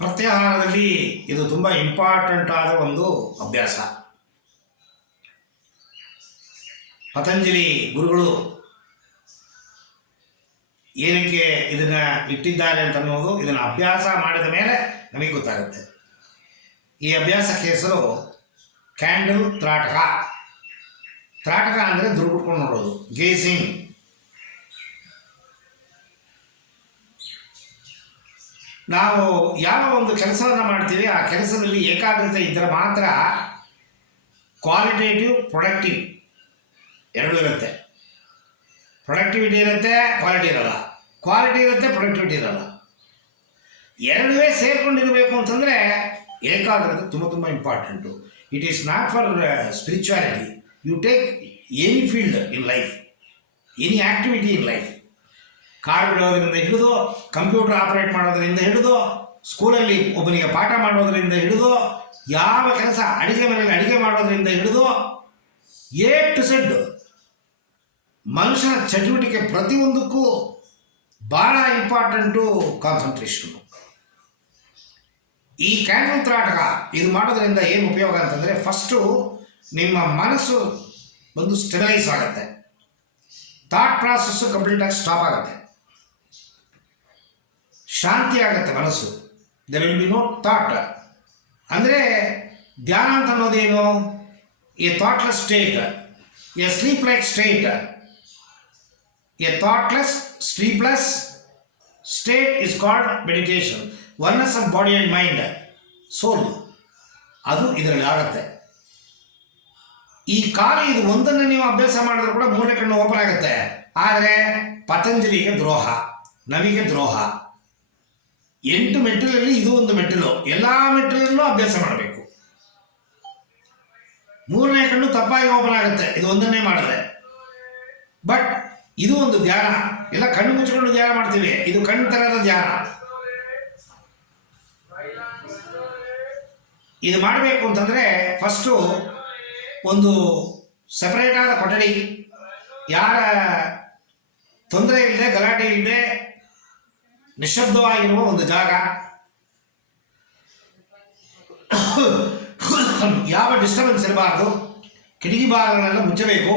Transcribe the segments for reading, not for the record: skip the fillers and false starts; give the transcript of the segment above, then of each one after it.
ಪ್ರತ್ಯಾಹಾರದಲ್ಲಿ ಇದು ತುಂಬ ಇಂಪಾರ್ಟೆಂಟ್ ಆದ ಒಂದು ಅಭ್ಯಾಸ. ಪತಂಜಲಿ ಗುರುಗಳು ಏನಕ್ಕೆ ಇದನ್ನು ಇಟ್ಟಿದ್ದಾರೆ ಅಂತ ಅನ್ನೋದು ಇದನ್ನು ಅಭ್ಯಾಸ ಮಾಡಿದ ಮೇಲೆ ನಮಗೆ ಗೊತ್ತಾಗುತ್ತೆ. ಈ ಅಭ್ಯಾಸಕ್ಕೆ ಹೆಸರು ಕ್ಯಾಂಡಲ್ ತ್ರಾಟಕ. ತ್ರಾಟಕ ಅಂದರೆ ದುರ್ಗುಟ್ಕೊಂಡು ನೋಡೋದು, ಗೇಸಿಂಗ್. ನಾವು ಯಾವ ಒಂದು ಕೆಲಸವನ್ನು ಮಾಡ್ತೀವಿ ಆ ಕೆಲಸದಲ್ಲಿ ಏಕಾಗ್ರತೆ ಇದ್ದರೆ ಮಾತ್ರ ಕ್ವಾಲಿಟೇಟಿವ್, ಪ್ರೊಡಕ್ಟಿವ್ ಎರಡೂ ಇರುತ್ತೆ. ಪ್ರೊಡಕ್ಟಿವಿಟಿ ಇರುತ್ತೆ, ಕ್ವಾಲಿಟಿ ಇರಲ್ಲ. ಕ್ವಾಲಿಟಿ ಇರುತ್ತೆ, ಪ್ರೊಡಕ್ಟಿವಿಟಿ ಇರಲ್ಲ. ಎರಡುವೇ ಸೇರ್ಕೊಂಡಿರಬೇಕು ಅಂತಂದರೆ ಏಕಾಗ್ರತೆ ತುಂಬ important. It is not for spirituality. You take any field in life, any activity in life. Car ಬಿಡೋದರಿಂದ ಹಿಡಿದು, ಕಂಪ್ಯೂಟರ್ ಆಪರೇಟ್ ಮಾಡೋದರಿಂದ ಹಿಡಿದು, ಸ್ಕೂಲಲ್ಲಿ ಒಬ್ಬನಿಗೆ ಪಾಠ ಮಾಡೋದರಿಂದ ಹಿಡಿದು, ಯಾವ ಕೆಲಸ ಅಡಿಗೆ ಮನೆಯಲ್ಲಿ ಅಡಿಗೆ ಮಾಡೋದರಿಂದ ಹಿಡಿದು ಎ ಟು ಝೆಡ್ ಮನುಷ್ಯನ ಚಟುವಟಿಕೆ ಪ್ರತಿಯೊಂದಕ್ಕೂ ಭಾಳ ಇಂಪಾರ್ಟೆಂಟು ಕಾನ್ಸಂಟ್ರೇಷನ್ನು. ಈ ಕ್ಯಾಂಡಲ್ ತ್ರಾಟಕ ಇದು ಮಾಡೋದ್ರಿಂದ ಏನು ಉಪಯೋಗ ಅಂತಂದರೆ, ಫಸ್ಟು ನಿಮ್ಮ ಮನಸ್ಸು ಒಂದು ಸ್ಟೆಬಿಲೈಸ್ ಆಗುತ್ತೆ, ಥಾಟ್ ಪ್ರಾಸೆಸ್ಸು ಕಂಪ್ಲೀಟಾಗಿ ಸ್ಟಾಪ್ ಆಗುತ್ತೆ, ಶಾಂತಿ ಆಗುತ್ತೆ ಮನಸ್ಸು. There will be no thought. ಅಂದರೆ ಧ್ಯಾನ ಅಂತ ಅನ್ನೋದೇನು? A thoughtless state, a sleep like state. A thoughtless sleepless state is called meditation. Oneness of body and mind, soul, ಅದು ಇದರಲ್ಲಿ ಆಗುತ್ತೆ. ಈ ಖಾಲಿ ಇದು ಒಂದನ್ನು ನೀವು ಅಭ್ಯಾಸ ಮಾಡಿದ್ರು ಕೂಡ ಮೂರನೇ ಕಣ್ಣು ಓಪನ್ ಆಗುತ್ತೆ. ಆದರೆ ಪತಂಜಲಿಗೆ ದ್ರೋಹ, ನಮಗೆ ದ್ರೋಹ. 8 ಮೆಟ್ಟಿಲಲ್ಲಿ ಇದು ಒಂದು ಮೆಟ್ಟಿಲು. ಎಲ್ಲ ಮೆಟ್ಟಿಲಲ್ಲೂ ಅಭ್ಯಾಸ ಮಾಡಬೇಕು. ಮೂರನೇ ಕಣ್ಣು ತಪ್ಪಾಗಿ ಓಪನ್ ಆಗುತ್ತೆ ಇದು ಒಂದನ್ನೇ ಮಾಡಿದ್ರೆ. ಬಟ್ ಇದು ಒಂದು ಧ್ಯಾನ. ಎಲ್ಲ ಕಣ್ಣು ಮುಚ್ಚಿಕೊಂಡು ಧ್ಯಾನ ಮಾಡ್ತೀವಿ, ಇದು ಕಣ್ಣು ಥರದ ಧ್ಯಾನ. ಇದು ಮಾಡಬೇಕು ಅಂತಂದರೆ ಫಸ್ಟು ಒಂದು ಸೆಪರೇಟಾದ ಕೊಠಡಿ, ಯಾರ ತೊಂದರೆ ಇಲ್ಲದೆ, ಗಲಾಟೆ ಇಲ್ಲದೆ, ನಿಶಬ್ದವಾಗಿರುವ ಒಂದು ಜಾಗ, ಯಾವ ಡಿಸ್ಟರ್ಬೆನ್ಸ್ ಇರಬಾರ್ದು. ಕಿಟಕಿ ಬಾಗಿಲನ್ನೆಲ್ಲ ಮುಚ್ಚಬೇಕು.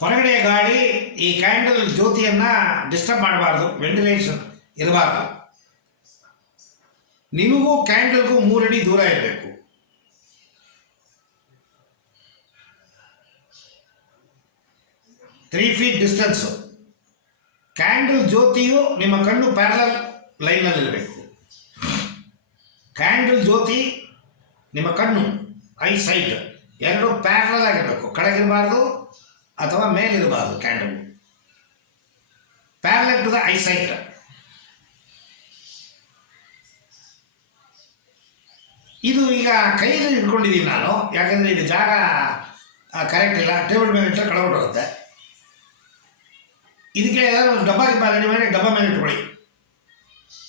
ಹೊರಗಡೆ ಗಾಳಿ, ಈ ಕ್ಯಾಂಡಲ್ ಜ್ಯೋತಿಯನ್ನು ಡಿಸ್ಟರ್ಬ್ ಮಾಡಬಾರ್ದು, ವೆಂಟಿಲೇಷನ್ ಇರಬಾರ್ದು. ನಿಮಗೂ ಕ್ಯಾಂಡಲ್ಗೂ 3 ಅಡಿ ದೂರ ಇರಬೇಕು. Three feet distance. ಕ್ಯಾಂಡಲ್ ಜ್ಯೋತಿಯು ನಿಮ್ಮ ಕಣ್ಣು ಪ್ಯಾರಲಲ್ ಲೈನಲ್ಲಿರಬೇಕು. ಕ್ಯಾಂಡಲ್ ಜ್ಯೋತಿ ನಿಮ್ಮ ಕಣ್ಣು, ಐ ಸೈಟ್ ಎರಡು ಪ್ಯಾರಲಲ್ ಆಗಿರಬೇಕು. ಕೆಳಗಿರಬಾರ್ದು ಅಥವಾ ಮೇಲಿರಬಾರ್ದು. Candle parallel to the I sight. ಇದು ಈಗ ಕೈಯಲ್ಲಿ ಇಟ್ಕೊಂಡಿದ್ದೀನಿ ನಾನು, ಯಾಕಂದರೆ ಇದು ಜಾಗ ಕರೆಕ್ಟ್ ಇಲ್ಲ. ಟೇಬಲ್ ಮೇಲೆ ಇಟ್ಟರೆ ಕಳಗೊಟ್ಟೋಗುತ್ತೆ. ಇದಕ್ಕೆ ಏನಾದರೂ ಒಂದು ಡಬ್ಬ ರೆಡಿ ಮಾಡಿ ಡಬ್ಬ ಮೇಲೆ ಇಟ್ಕೊಳ್ಳಿ.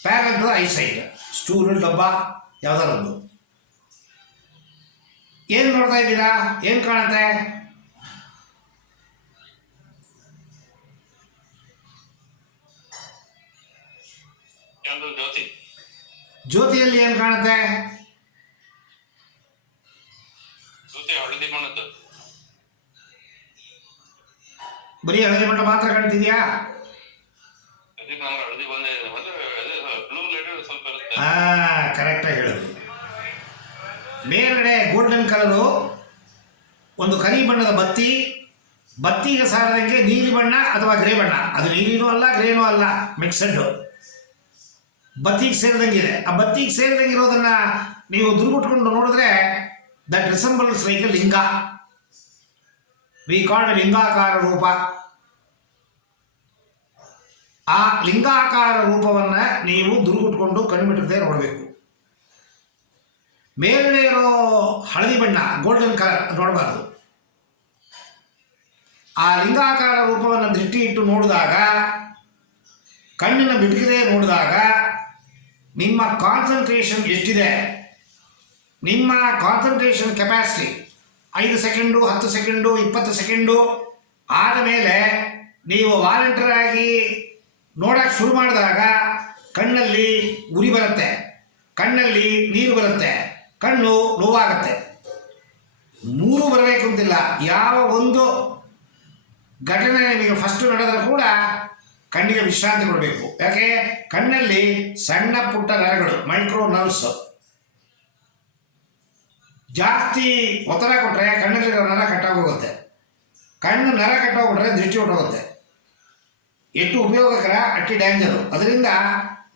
Parallel to the I site. Stool, ಡಬ್ಬ ಯಾವುದಾರೊಂದು. ಏನು ನೋಡ್ತಾ ಇದ್ದೀರಾ? ಏನು ಕಾಣುತ್ತೆ? ಜ್ಯೋತಿಯಲ್ಲಿ ಏನು ಕಾಣುತ್ತೆ? ಬರೀ ಹಳದಿ ಬಣ್ಣ ಮಾತ್ರ ಕಾಣ್ತಿದ್ಯಾ? ಕರೆಕ್ಟಾಗಿ ಹೇಳಿದ್ವಿ. ಮೇಲ್ಗಡೆ ಗೋಲ್ಡನ್ ಕಲರು, ಒಂದು ಕರಿ ಬಣ್ಣದ ಬತ್ತಿ, ಬತ್ತಿಗೆ ಸಾರದಂಗೆ ನೀಲಿ ಬಣ್ಣ ಅಥವಾ ಗ್ರೇ ಬಣ್ಣ. ಅದು ನೀಲಿನೂ ಅಲ್ಲ, ಗ್ರೇನೂ ಅಲ್ಲ, ಮಿಕ್ಸೆಡ್ಡು. ಬತ್ತಿಗೆ ಸೇರಿದಂಗಿದೆ. ಆ ಬತ್ತಿಗೆ ಸೇರಿದಂಗಿರೋದನ್ನು ನೀವು ದುರ್ಗುಟ್ಕೊಂಡು ನೋಡಿದ್ರೆ ದಟ್ ರಿಸೆಂಬಲ್ಸ್ ಲೈಕ್ ಎ ಲಿಂಗ. ವಿ ಕಾಲ್ಡ್ ಲಿಂಗಾಕಾರ ರೂಪ. ಆ ಲಿಂಗಾಕಾರ ರೂಪವನ್ನು ನೀವು ದುರ್ಗುಟ್ಕೊಂಡು ಕಣ್ಣಿಬಿಟ್ಟದೆ ನೋಡಬೇಕು. ಮೇಲ್ಗಡೆ ಇರೋ ಹಳದಿ ಬಣ್ಣ, ಗೋಲ್ಡನ್ ಕಲರ್ ನೋಡಬಾರ್ದು. ಆ ಲಿಂಗಾಕಾರ ರೂಪವನ್ನು ದೃಷ್ಟಿ ಇಟ್ಟು ನೋಡಿದಾಗ, ಕಣ್ಣಿನ ಬಿಡುಗಡೆ ನೋಡಿದಾಗ ನಿಮ್ಮ ಕಾನ್ಸಂಟ್ರೇಷನ್ ಎಷ್ಟಿದೆ, ನಿಮ್ಮ concentration capacity 5 second, 10 second, 20 second ಆದ ಮೇಲೆ ನೀವು ವಾಲಂಟಿಯರ್ ಆಗಿ ನೋಡೋಕ್ಕೆ ಶುರು ಮಾಡಿದಾಗ ಕಣ್ಣಲ್ಲಿ ಉರಿ ಬರುತ್ತೆ. ಕಣ್ಣಲ್ಲಿ ನೀರು ಬರುತ್ತೆ, ಕಣ್ಣು ನೋವಾಗುತ್ತೆ. ಮೂರು ಬರಬೇಕು ಅಂತಿಲ್ಲ. ಯಾವ ಒಂದು ಘಟನೆ ನಿಮಗೆ ಫಸ್ಟ್ ನಡೆದರೂ ಕೂಡ ಕಣ್ಣಿಗೆ ವಿಶ್ರಾಂತಿ ಕೊಡಬೇಕು. ಯಾಕೆ? ಕಣ್ಣಲ್ಲಿ ಸಣ್ಣ ಪುಟ್ಟ ನರಗಳು, ಮೈಕ್ರೋ ನರ್ವ್ಸ್, ಜಾಸ್ತಿ ಒತ್ತಡ ಕೊಟ್ಟರೆ ಕಣ್ಣಲ್ಲಿರೋ ನರ ಕಟ್ಟಾಗೋಗುತ್ತೆ. ಕಣ್ಣು ನರ ಕಟ್ಟೋಗ್ಬಿಟ್ರೆ ದೃಷ್ಟಿ ಹೊಟ್ಟೋಗುತ್ತೆ. ಎಷ್ಟು ಉಪಯೋಗಕರ ಅಟ್ಟಿ ಡೇಂಜರು. ಅದರಿಂದ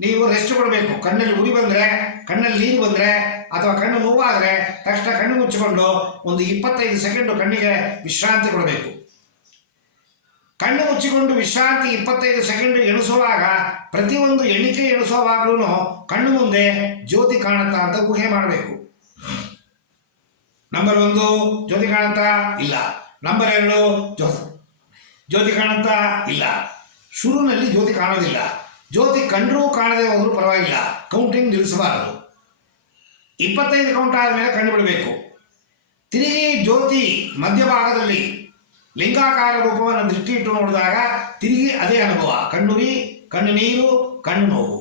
ನೀವು ರೆಸ್ಟ್ ಕೊಡಬೇಕು. ಕಣ್ಣಲ್ಲಿ ಉರಿ ಬಂದರೆ, ಕಣ್ಣಲ್ಲಿ ನೀರು ಬಂದರೆ ಅಥವಾ ಕಣ್ಣು ನೋವಾದರೆ ತಕ್ಷಣ ಕಣ್ಣು ಮುಚ್ಚಿಕೊಂಡು ಒಂದು 25 ಸೆಕೆಂಡು ಕಣ್ಣಿಗೆ ವಿಶ್ರಾಂತಿ ಕೊಡಬೇಕು. ಕಣ್ಣು ಮುಚ್ಚಿಕೊಂಡು ವಿಶ್ರಾಂತಿ 25 ಸೆಕೆಂಡು ಎಣಿಸುವಾಗ ಪ್ರತಿಯೊಂದು ಎಣಿಕೆ ಎಣಿಸುವಾಗಲೂ ಕಣ್ಣು ಮುಂದೆ ಜ್ಯೋತಿ ಕಾಣುತ್ತಾ ಅಂತ ಊಹೆ ಮಾಡಬೇಕು. ನಂಬರ್ 1 ಜ್ಯೋತಿ ಕಾಣುತ್ತಾ ಇಲ್ಲ. ನಂಬರ್ 2 ಜ್ಯೋತಿ ಕಾಣುತ್ತಾ ಇಲ್ಲ. ಶುರುವಿನಲ್ಲಿ ಜ್ಯೋತಿ ಕಾಣೋದಿಲ್ಲ. ಜ್ಯೋತಿ ಕಂಡರೂ ಕಾಣದೆ ಹೋದರೂ ಪರವಾಗಿಲ್ಲ, ಕೌಂಟಿಂಗ್ ನಿಲ್ಲಿಸಬಾರದು. 25 ಕೌಂಟ್ ಆದಮೇಲೆ ಕಣ್ಣು ಬಿಡಬೇಕು. ತಿರುಗಿ ಜ್ಯೋತಿ ಮಧ್ಯಭಾಗದಲ್ಲಿ ಲಿಂಗಾಕಾರ ರೂಪವನ್ನು ದೃಷ್ಟಿ ಇಟ್ಟು ನೋಡಿದಾಗ ತಿರುಗಿ ಅದೇ ಅನುಭವ. ಕಣ್ಣುರಿ, ಕಣ್ಣು ನೀರು, ಕಣ್ಣು ನೋವು.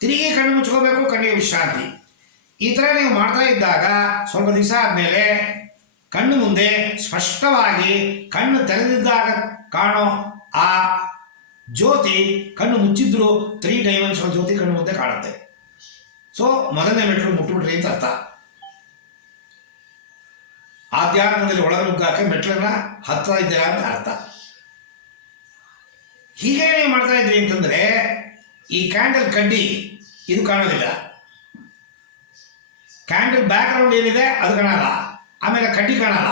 ತಿರುಗಿ ಕಣ್ಣು ಮುಚ್ಕೋಬೇಕು, ಕಣ್ಣಿಗೆ ವಿಶ್ರಾಂತಿ. ಈ ಥರ ನೀವು ಮಾಡ್ತಾ ಇದ್ದಾಗ ಸ್ವಲ್ಪ ದಿವಸ ಆದಮೇಲೆ ಕಣ್ಣು ಮುಂದೆ ಸ್ಪಷ್ಟವಾಗಿ ಕಣ್ಣು ತೆರೆದಿದ್ದಾಗ ಕಾಣೋ ಆ ಜ್ಯೋತಿ ಕಣ್ಣು ಮುಚ್ಚಿದ್ರು 3 ಡೈಮೆನ್ಷನಲ್ ಜ್ಯೋತಿ ಕಣ್ಣು ಮುಂದೆ ಕಾಣುತ್ತೆ. ಸೊ ಮೊದಲನೇ ಮೆಟ್ಲು ಮುಟ್ಟುಬಿಟ್ರಿ ಅಂತ ಅರ್ಥ. ಆಧ್ಯಾತ್ಮದಲ್ಲಿ ಒಳಗೆ ನುಗ್ಗಾಕೆ ಮೆಟ್ಲನ್ನ ಹತ್ರ ಇದ್ದೀರಾ ಅಂತ ಅರ್ಥ. ಹೀಗೆ ನೀವು ಮಾಡ್ತಾ ಇದ್ರಿ ಅಂತಂದರೆ ಈ ಕ್ಯಾಂಡಲ್ ಕಡ್ಡಿ ಇದು ಕಾಣೋದಿಲ್ಲ. ಕ್ಯಾಂಡಲ್ ಬ್ಯಾಕ್ ಗ್ರೌಂಡ್ ಏನಿದೆ ಅದು ಕಾಣಲ್ಲ, ಆಮೇಲೆ ಕಡ್ಡಿ ಕಾಣಲ್ಲ,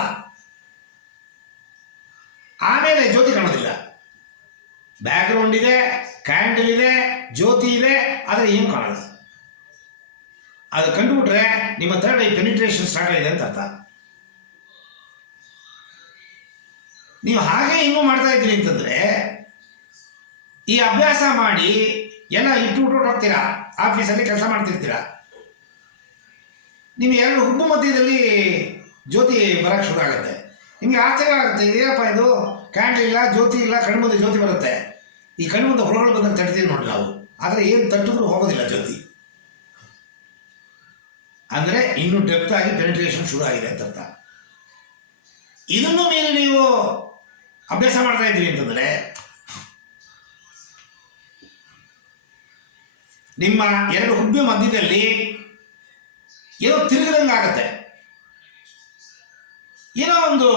ಆಮೇಲೆ ಜ್ಯೋತಿ ಕಾಣೋದಿಲ್ಲ. ಬ್ಯಾಕ್ ಗ್ರೌಂಡ್ ಇದೆ, ಕ್ಯಾಂಡಲ್ ಇದೆ, ಜ್ಯೋತಿ ಇದೆ, ಆದರೆ ಏನು ಕಾಣಲ್ಲ. ಅದು ಕಂಡುಬಿಟ್ರೆ ನಿಮ್ಮ ಥರ್ಡ್ ಐ ಪೆನಿಟ್ರೇಷನ್ ಸ್ಟಾರ್ಟ್ ಆಗಿದೆ ಅಂತ ಅರ್ಥ. ನೀವು ಹಾಗೆ ಇನ್ನೂ ಮಾಡ್ತಾ ಇದ್ದೀರಿ ಅಂತಂದರೆ ಈ ಅಭ್ಯಾಸ ಮಾಡಿ ಎಲ್ಲ ಇಟ್ಟು ಹೋಗ್ತೀರಾ, ಆಫೀಸಲ್ಲಿ ಕೆಲಸ ಮಾಡ್ತಿರ್ತೀರಾ, ನಿಮಗೆ 2 ಹುಬ್ಬು ಮಧ್ಯದಲ್ಲಿ ಜ್ಯೋತಿ ಬರೋಕ್ಕೆ ಶುರು ಆಗುತ್ತೆ. ನಿಮಗೆ ಆಶ್ಚರ್ಯ ಆಗುತ್ತೆ, ಇದೇನಪ್ಪ ಇದು, ಕ್ಯಾಂಡಲ್ ಇಲ್ಲ, ಜ್ಯೋತಿ ಇಲ್ಲ, ಕಣ್ಣು ಮುಂದೆ ಜ್ಯೋತಿ ಬರುತ್ತೆ. ಈ ಕಣ್ಣು ಮುಂದೆ ಹೊರಗಳು ಬಂದರೆ ತಟ್ತೀವಿ ನೋಡಿ ನಾವು, ಆದರೆ ಏನು ತಟ್ಟಿದ್ರೂ ಹೋಗೋದಿಲ್ಲ ಜ್ಯೋತಿ. ಅಂದರೆ ಇನ್ನೂ ಡೆಪ್ತ್ ಆಗಿ ಪೆನಿಟ್ರೇಷನ್ ಶುರು ಆಗಿದೆ ಅಂತ ಅರ್ಥ. ಇದನ್ನು ಮೀರಿ ನೀವು ಅಭ್ಯಾಸ ಮಾಡ್ತಾ ಇದ್ದೀರಿ ಅಂತಂದರೆ ನಿಮ್ಮ 2 ಹುಬ್ಬು ಮಧ್ಯದಲ್ಲಿ ಏನೋ ತಿರುಗಿದಂಗೆ ಆಗುತ್ತೆ, ಏನೋ ಒಂದು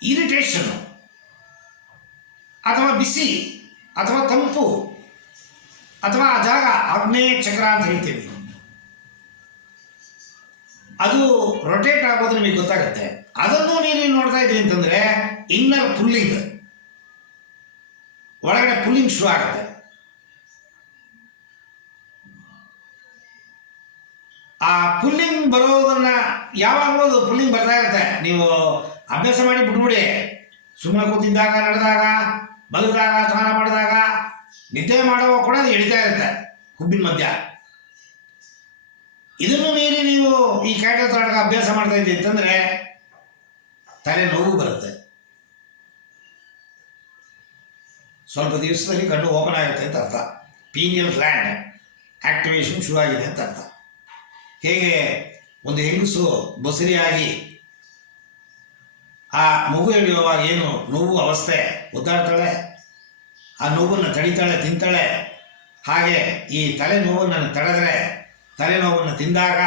ಇರಿಟೇಷನ್ನು ಅಥವಾ ಬಿಸಿ ಅಥವಾ ತಂಪು ಅಥವಾ ಆ ಜಾಗ ಆಗ್ನೇಯ ಚಕ್ರ ಅಂತ ಹೇಳ್ತೀವಿ, ಅದು ರೊಟೇಟ್ ಆಗೋದು ನಿಮಗೆ ಗೊತ್ತಾಗುತ್ತೆ. ಅದನ್ನು ನೀವು ನೋಡ್ತಾ ಇದ್ದೀರಿ ಅಂತಂದರೆ ಇನ್ನರ್ ಪುಲ್ಲಿಂಗ್, ಒಳಗಡೆ ಪುಲ್ಲಿಂಗ್ ಶುರು ಆಗುತ್ತೆ. ಆ ಪುಲ್ಲಿಂಗ್ ಬರೋದನ್ನ ಯಾವಾಗಲೂ ಅದು ಪುಲ್ಲಿಂಗ್ ಬರ್ತಾ ಇರುತ್ತೆ. ನೀವು ಅಭ್ಯಾಸ ಮಾಡಿ ಬಿಟ್ಬಿಡಿ. ಸುಮ್ಮನೆ ಕೂತಿದ್ದಾಗ, ನಡೆದಾಗ, ಮಲಗಿದಾಗ, ಸ್ನಾನ ಮಾಡಿದಾಗ, ನಿದ್ದೆ ಮಾಡುವಾಗ ಕೂಡ ಅದು ಎಳಿತಾ ಇರುತ್ತೆ ಹುಬ್ಬಿನ ಮಧ್ಯ. ಇದನ್ನು ಮೀರಿ ನೀವು ಈ ಕ್ಯಾಂಡಲ್ ತಗೊಂಡಾಗ ಅಭ್ಯಾಸ ಮಾಡ್ತಾ ಇದ್ದೀರಿ ಅಂತಂದರೆ ತಲೆ ನೋವು ಬರುತ್ತೆ. ಸ್ವಲ್ಪ ದಿವಸದಲ್ಲಿ ಕಣ್ಣು ಓಪನ್ ಆಗುತ್ತೆ ಅಂತ ಅರ್ಥ. ಪೀನಿಯಲ್ ಗ್ಲ್ಯಾಂಡ್ ಆಕ್ಟಿವೇಶನ್ ಶುರುವಾಗಿದೆ ಅಂತ ಅರ್ಥ. ಹೇಗೆ ಒಂದು ಹೆಂಗಸು ಬಸುರಿಯಾಗಿ ಆ ಮಗು ಹಿಡಿಯುವಾಗ ಏನು ನೋವು ಅವಸ್ಥೆ ಒದ್ದಾಡ್ತಾಳೆ, ಆ ನೋವನ್ನು ತಡಿತಾಳೆ, ತಿಂತಾಳೆ, ಹಾಗೆ ಈ ತಲೆನೋವನ್ನು ತಡೆದರೆ, ತಲೆನೋವನ್ನು ತಿಂದಾಗ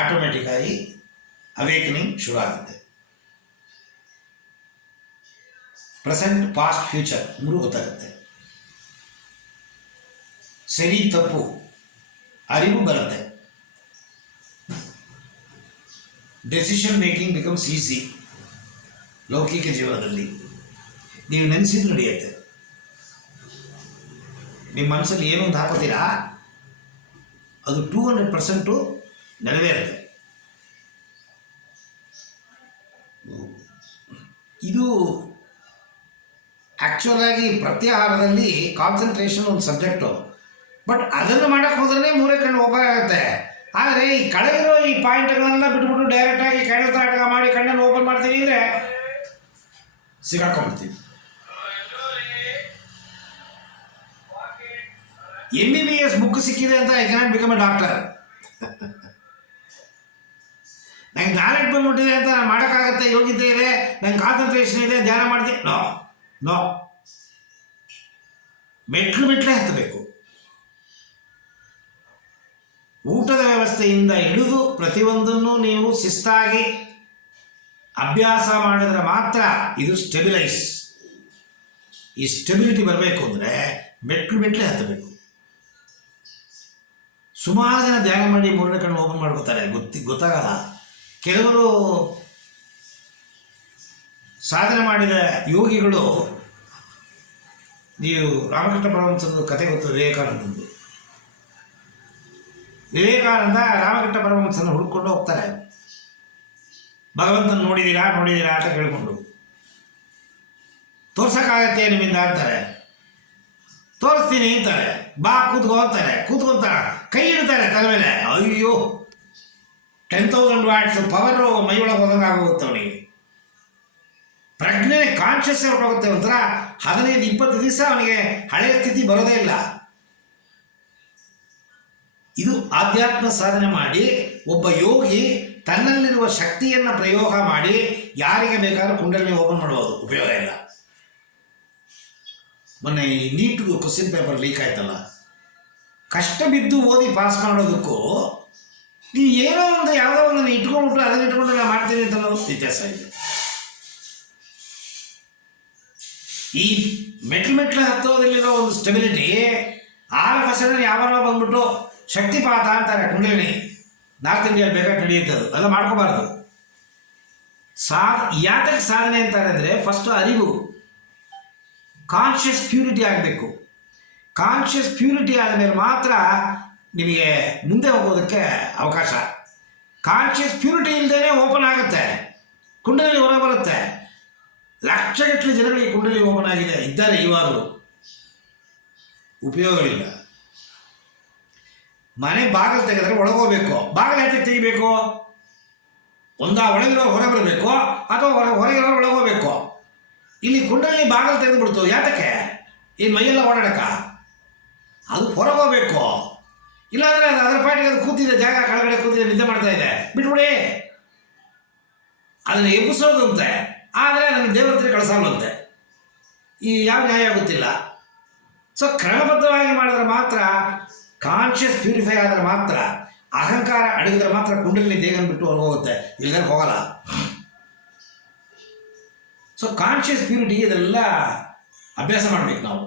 ಆಟೋಮೆಟಿಕ್ಕಾಗಿ ಅವೇಕನಿಂಗ್ ಶುರು ಆಗುತ್ತೆ. ಪ್ರೆಸೆಂಟ್, ಪಾಸ್ಟ್, ಫ್ಯೂಚರ್ 3 ಗೊತ್ತಾಗುತ್ತೆ. ಸರಿ ತಪ್ಪು ಅರಿವು ಬರುತ್ತೆ. Decision making becomes easy. ಲೌಕಿಕ ಜೀವನದಲ್ಲಿ ನೀವು ನೆನೆಸಿದ್ರು ನಡೆಯುತ್ತೆ. ನಿಮ್ಮ ಮನಸ್ಸಲ್ಲಿ ಏನೋ ಒಂದು ಹಾಕೋತೀರಾ, ಅದು 200% ನೆರವೇರುತ್ತೆ. ಇದು ಆ್ಯಕ್ಚುಲಾಗಿ ಪ್ರತ್ಯಾಹಾರದಲ್ಲಿ ಕಾನ್ಸಂಟ್ರೇಷನ್ ಒಂದು ಸಬ್ಜೆಕ್ಟು. ಬಟ್ ಅದನ್ನು ಮಾಡೋಕ್ಕೆ ಹೋದ್ರೆ 3 ಕಣ್ಣು ಓಪನ್ ಆಗುತ್ತೆ. ಆದರೆ ಈ ಕೆಳಗಿರೋ ಈ ಪಾಯಿಂಟ್ಗಳನ್ನೆಲ್ಲ ಬಿಟ್ಬಿಟ್ಟು ಡೈರೆಕ್ಟಾಗಿ ಕ್ಯಾಂಡಲ್ ನಾಟಕ ಮಾಡಿ ಕಣ್ಣನ್ನು ಓಪನ್ ಮಾಡ್ತೀವಿ ಅಂದರೆ ಸಿಗಾಕೊಂಡ್ಬಿಡ್ತೀವಿ. MBBS ಬುಕ್ ಸಿಕ್ಕಿದೆ ಅಂತ I cannot become A doctor. ನಂಗೆ ನಾಲೆಡ್ಜ್ ಬಂದ್ಬಿಟ್ಟಿದೆ ಅಂತ ನಾನು ಮಾಡೋಕ್ಕಾಗತ್ತೆ, ಯೋಗ್ಯತೆ ಇದೆ, ನಂಗೆ ಕಾನ್ಸಂಟ್ರೇಷನ್ ಇದೆ, ಧ್ಯಾನ ಮಾಡ್ತೀನಿ. ನೋ ನೋ, ಮೆಟ್ಲೆ ಹತ್ತಬೇಕು. ಊಟದ ವ್ಯವಸ್ಥೆಯಿಂದ ಹಿಡಿದು ಪ್ರತಿಯೊಂದನ್ನು ನೀವು ಶಿಸ್ತಾಗಿ ಅಭ್ಯಾಸ ಮಾಡಿದ್ರೆ ಮಾತ್ರ ಇದು ಸ್ಟೆಬಿಲೈಸ್. ಈ ಸ್ಟೆಬಿಲಿಟಿ ಬರಬೇಕು ಅಂದರೆ ಮೆಟ್ಲೆ ಹತ್ತಬೇಕು. ಸುಮಾರು ಜನ ಧ್ಯಾನ ಮಾಡಿ ಮೂರನೇ ಕಣ್ಣು ಓಪನ್ ಮಾಡ್ಕೋತಾರೆ, ಗೊತ್ತಾಗಲ್ಲ. ಕೆಲವರು ಸಾಧನೆ ಮಾಡಿದ ಯೋಗಿಗಳು, ನೀವು ರಾಮಕೃಷ್ಣ ಪರಮಹಂಸದ ಕತೆ ಗೊತ್ತು, ವಿವೇಕಾನಂದ ರಾಮಕೃಷ್ಣ ಪರಮಹಂಸನ ಹುಡ್ಕೊಂಡು ಹೋಗ್ತಾರೆ. ಭಗವಂತನ ನೋಡಿದ್ದೀರಾ ಅಂತ ಕೇಳಿಕೊಂಡು, ತೋರ್ಸೋಕ್ಕಾಗತ್ತೆ ನಿಮ್ಮಿಂದ ಅಂತಾರೆ. ತೋರಿಸ್ತೀನಿ ಅಂತಾರೆ. ಬಾ ಕೂತ್ಕೋ ಅಂತಾರೆ. ಕೂತ್ಕೊಂತಾರೆ, ಕೈ ಇಡ್ತಾರೆ ತಲೆ ಮೇಲೆ. ಅಯ್ಯೋ, 10,000 ವಾಟ್ಸ್ ಪವರು ಮೈ ಒಳಗೆ ಹೋದಂಗೆ ಆಗೋಗುತ್ತೆ ಅವನಿಗೆ. ಪ್ರಜ್ಞೆ ಕಾನ್ಷಿಯಸ್ ಹೊರಟೋಗುತ್ತೆ. ಒಂಥರ 15-20 ದಿವಸ ಅವನಿಗೆ ಹಳೆಯ ಸ್ಥಿತಿ ಬರೋದೇ ಇಲ್ಲ. ಇದು ಆಧ್ಯಾತ್ಮ ಸಾಧನೆ ಮಾಡಿ ಒಬ್ಬ ಯೋಗಿ ತನ್ನಲ್ಲಿರುವ ಶಕ್ತಿಯನ್ನು ಪ್ರಯೋಗ ಮಾಡಿ ಯಾರಿಗೆ ಬೇಕಾದ್ರೂ ಕುಂಡಲಿನಿ ಓಪನ್ ಮಾಡ್ಬೋದು, ಉಪಯೋಗ ಇಲ್ಲ. ಮೊನ್ನೆ ಈ ನೀಟ್ ಕ್ವಶನ್ ಪೇಪರ್ ಲೀಕ್ ಆಯ್ತಲ್ಲ, ಕಷ್ಟ ಬಿದ್ದು ಓದಿ ಪಾಸ್ ಮಾಡೋದಕ್ಕೂ ನೀವು ಏನೋ ಒಂದು ಯಾವುದೋ ಒಂದು ಇಟ್ಕೊಂಡ್ಬಿಟ್ಟು ಅದನ್ನ ಇಟ್ಕೊಂಡು ನಾನು ಮಾಡ್ತೀನಿ ಅಂತ ಅನ್ನೋದು ವ್ಯತ್ಯಾಸ ಇದೆ. ಈ ಮೆಟ್ಲು ಹತ್ತೋದಲ್ಲಿರೋ ಒಂದು ಸ್ಟೆಬಿಲಿಟಿ 6% ಯಾವಾಗ ಬಂದ್ಬಿಟ್ಟು ಶಕ್ತಿಪಾತ ಅಂತಾರೆ ಕುಂಡಲಿನಿ. ನಾರ್ತ್ ಇಂಡಿಯಾ ಬೇಕಾಗಿ ನಡೆಯುತ್ತದು, ಅಲ್ಲ ಮಾಡ್ಕೋಬಾರ್ದು. ಯಾತಕ್ಕೆ ಸಾಧನೆ ಅಂತಾರೆ ಅಂದರೆ, ಫಸ್ಟು ಅರಿವು, ಕಾನ್ಷಿಯಸ್ ಪ್ಯೂರಿಟಿ ಆಗಬೇಕು. ಕಾನ್ಷಿಯಸ್ ಪ್ಯೂರಿಟಿ ಆದಮೇಲೆ ಮಾತ್ರ ನಿಮಗೆ ಮುಂದೆ ಹೋಗೋದಕ್ಕೆ ಅವಕಾಶ. ಕಾನ್ಷಿಯಸ್ ಪ್ಯೂರಿಟಿ ಇಲ್ಲದೇ ಓಪನ್ ಆಗುತ್ತೆ, ಕುಂಡಲಿನಿ ಹೊರ ಬರುತ್ತೆ. ಲಕ್ಷಗಟ್ಟಲೆ ಜನಗಳಿಗೆ ಕುಂಡಲಿನಿ ಓಪನ್ ಆಗಿದೆ ಇದ್ದಾರೆ ಇವಾಗಲೂ, ಉಪಯೋಗವಿಲ್ಲ. ಮನೆ ಬಾಗಿಲು ತೆಗೆದ್ರೆ ಒಳಗೋಗ್ಬೇಕು. ಬಾಗಿಲು ಯಾಕೆ ತೆಗಿಬೇಕು? ಒಳಗಿರೋ ಹೊರ ಬರಬೇಕು, ಅಥವಾ ಹೊರಗಿರೋ ಒಳಗೋಗ್ಬೇಕು. ಇಲ್ಲಿ ಕುಂಡಲಿನಿ ಬಾಗಿಲು ತೆಗೆದುಬಿಡ್ತು, ಯಾತಕ್ಕೆ? ಈ ಮೈಯೆಲ್ಲ ಓಡಾಡಕ್ಕ, ಅದು ಹೊರಗೋಗ್ಬೇಕು. ಇಲ್ಲಾಂದರೆ ಅದು ಅದರ ಪಾಟಿಗೆ ಅದು ಕೂತಿದೆ, ಜಾಗ ಕೆಳಗಡೆ ಕೂತಿದೆ, ನಿದ್ದೆ ಮಾಡ್ತಾ ಇದೆ, ಬಿಟ್ಬಿಡಿ. ಅದನ್ನು ಎಬ್ಬಿಸೋದಂತೆ, ಆದರೆ ನನಗೆ ದೇವರ ಹತ್ರ ಕಳಿಸಲ್ವಂತೆ. ಈ ಯಾವ ನ್ಯಾಯ ಗೊತ್ತಿಲ್ಲ. ಸೊ ಕ್ರಮಬದ್ಧವಾಗಿ ಮಾಡಿದ್ರೆ ಮಾತ್ರ, ಕಾನ್ಷಿಯಸ್ ಪ್ಯೂರಿಫೈ ಆದರೆ ಮಾತ್ರ, ಅಹಂಕಾರ ಅಡಗಿದ್ರೆ ಮಾತ್ರ ಕುಂಡಲಿನಿ ದೇಹನ ಬಿಟ್ಟು ಹೊರಗೋಗುತ್ತೆ, ಇಲ್ಲದ್ರೆ ಹೋಗಲ್ಲ. ಸೊ ಕಾನ್ಷಿಯಸ್ ಪ್ಯೂರಿಟಿ ಇದೆಲ್ಲ ಅಭ್ಯಾಸ ಮಾಡಬೇಕು ನಾವು.